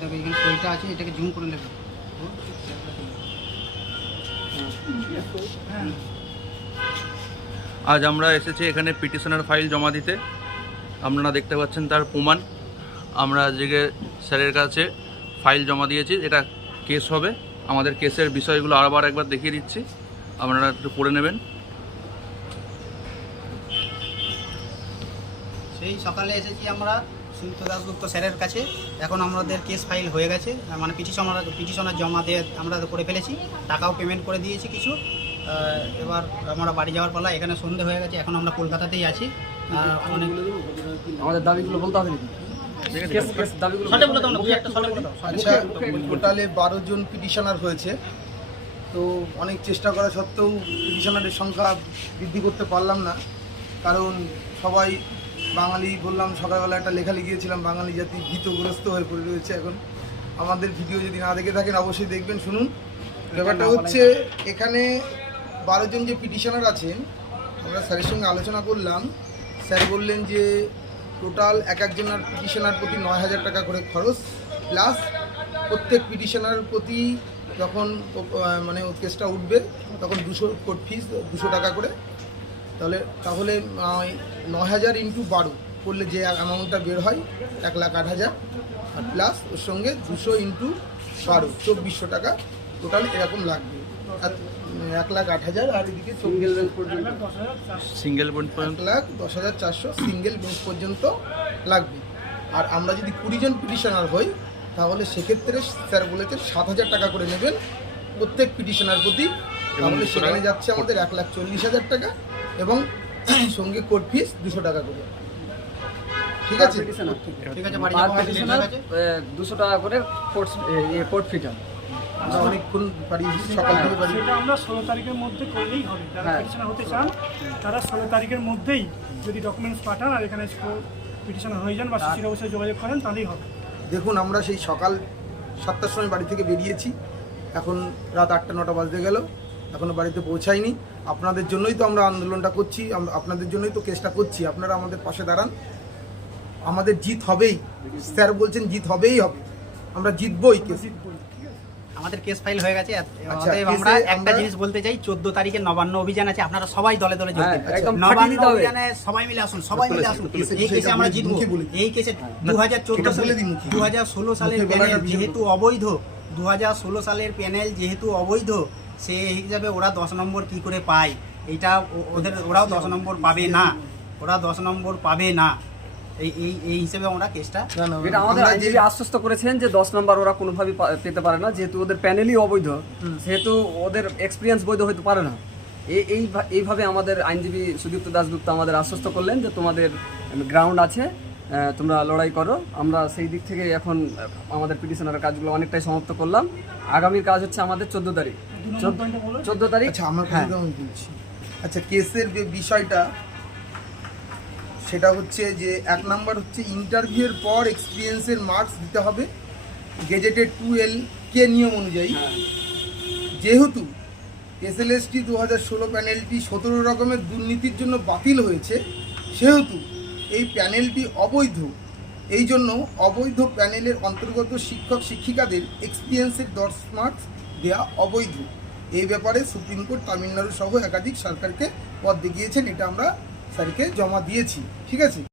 দেখো এখানে সইটা আছে, এটাকে জুম করে নেবে। আজ আমরা এসেছি এখানে পিটিশনের ফাইল জমা দিতে। আপনারা দেখতে পাচ্ছেন তার প্রমাণ। আমরা আজকে স্যারের কাছে ফাইল জমা দিয়েছি। এটা কেস হবে। আমাদের কেসের বিষয়গুলো আবার একবার দেখিয়ে দিচ্ছি, আপনারা একটু পড়ে নেবেন। সেই সকালে এসেছি আমরা সুদীপ্ত দাশগুপ্ত স্যারের কাছে। এখন আমাদের কেস ফাইল হয়ে গেছে, মানে পিটিশনার জমা দিয়ে আমরা করে ফেলেছি, টাকাও পেমেন্ট করে দিয়েছি কিছু। এবার আমরা বাড়ি যাওয়ার পালা। এখানে সন্ধে হয়ে গেছে, এখন আমরা কলকাতাতেই আছি। অনেক আমাদের দাবিগুলো বলতে হবে নাকি? আচ্ছা, টোটালে 12 জন পিটিশনার হয়েছে। তো অনেক চেষ্টা করা সত্ত্বেও পিটিশনারের সংখ্যা বৃদ্ধি করতে পারলাম না, কারণ সবাই বাঙালি। বললাম সকালবেলা একটা লেখা লিখিয়েছিলাম, বাঙালি জাতি ভীতগ্রস্ত হয়ে পড়ে রয়েছে এখন। আমাদের ভিডিও যদি না দেখে থাকেন অবশ্যই দেখবেন, শুনুন। ব্যাপারটা হচ্ছে এখানে 12 জন যে পিটিশনার আছেন, আমরা স্যারের সঙ্গে আলোচনা করলাম। স্যার বললেন যে টোটাল একজনের পিটিশনার প্রতি 9,000 টাকা করে খরচ, প্লাস প্রত্যেক পিটিশনার প্রতি যখন মানে কেসটা উঠবে তখন 200 কোর্ট ফিস 200 টাকা করে। তাহলে 9,000 ইন্টু 12 করলে যে অ্যামাউন্টটা বের হয় 1,08,000, আর প্লাস ওর সঙ্গে 200 ইন্টু 12 2,400 টাকা টোটাল এরকম লাগবে। আর 1,08,000 আর এদিকে সিঙ্গেল বেঞ্চ পর্যন্ত 1,10,400 সিঙ্গেল বেঞ্চ পর্যন্ত লাগবে। আর আমরা যদি 20 জন পিটিশনার হই তাহলে সেক্ষেত্রে স্যার বলেছেন 7,000 টাকা করে নেবেন প্রত্যেক পিটিশনার প্রতি। তাহলে সেখানে যাচ্ছে আমাদের 1,40,000 টাকা এবং সঙ্গে কোর্ট ফিস 200 টাকা করে। ঠিক আছে, ঠিক আছে, বাড়ি যাওয়া হয়েছে, 200 টাকা করে কোর্ট ফিটা। আমরা অনেকক্ষণ বাড়ি সকাল থেকে বাড়ি। সেটা আমরা 16 তারিখের মধ্যে করলেই হবে। যারা পিটিশনার হতে চান তারা 16 তারিখের মধ্যেই যদি ডকুমেন্টস পাঠান আর এখানে পিটিশনার হয়ে যান বা সিসির অবশ্যই যোগাযোগ করেন তাহলেই হবে। দেখুন, আমরা সেই সকাল 7টার সময় বাড়ি থেকে বেরিয়েছি, এখন রাত 8টা-9টা বাজতে গেল, এখনও বাড়িতে পৌঁছাইনি। আপনাদের জন্যই তো আমরা আন্দোলনটা করছি, আপনাদের জন্যই তো কেসটা করছি। আপনারা আমাদের পাশে দাঁড়ান, আমাদের জিত হবেই। স্যার বলছেন জিত হবেই হবে, আমরা জিতবই কেস। আমাদের কেস ফাইল হয়ে গেছে। আমরা একটা জিনিস বলতে চাই, 14 তারিখে নবান্ন অভিযান আছে, আপনারা সবাই দলে দলে যোগ দিন। নবান্ন অভিযানে সবাই মিলে আসুন, সবাই মিলে আসুন। এই কেসে আমরা জিতবো। এই কেসে 2016 সালের প্যানেল যেহেতু অবৈধ, 2016 সালের প্যানেল যেহেতু অবৈধ, সেই হিসাবে ওরা 10 নম্বর কি করে পায়, এটা ওরাও 10 নম্বর পাবে না, ওরা 10 নম্বর পাবে না। এই হিসেবে আমরা কেসটা, এটা আমাদের আইনজীবী আশ্বস্ত করেছেন যে 10 নম্বর ওরা কোনোভাবেই পেতে পারে না, যেহেতু ওদের প্যানেলই অবৈধ, সেহেতু ওদের এক্সপিরিয়েন্স বৈধ হতে পারে না। এইভাবে আমাদের আইনজীবী সুদীপ্ত দাশগুপ্ত আমাদের আশ্বস্ত করলেন যে তোমাদের গ্রাউন্ড আছে, তোমরা লড়াই করো। আমরা সেই দিক থেকে এখন আমাদের পিটিশনারের কাজগুলো অনেকটাই সমাপ্ত করলাম। আগামীর কাজ হচ্ছে আমাদের 14 তারিখ। 14 তারিখ। আচ্ছা, আমার কথা আমি বলছি। আচ্ছা, কেসের যে বিষয়টা সেটা হচ্ছে যে 1 নাম্বার হচ্ছে ইন্টারভিউয়ের পর এক্সপিরিয়েন্সের মার্কস দিতে হবে গেজেটেড 2L কে নিয়ম অনুযায়ী। যেহেতু SLST 2016 প্যানেলটি 17 রকমের দুর্নীতির জন্য বাতিল হয়েছে, সেহেতু এই প্যানেলটি অবৈধ। এই জন্য অবৈধ প্যানেলের অন্তর্গত শিক্ষক শিক্ষিকাদের এক্সপিরিয়েন্সের 10 মার্কস দেওয়া অবৈধ। এই ব্যাপারে সুপ্রিম কোর্ট তামিলনাড়ু সহ একাধিক সরকারকে পথ দেখিয়েছেন। এটা আমরা স্যারকে জমা দিয়েছি। ঠিক আছে।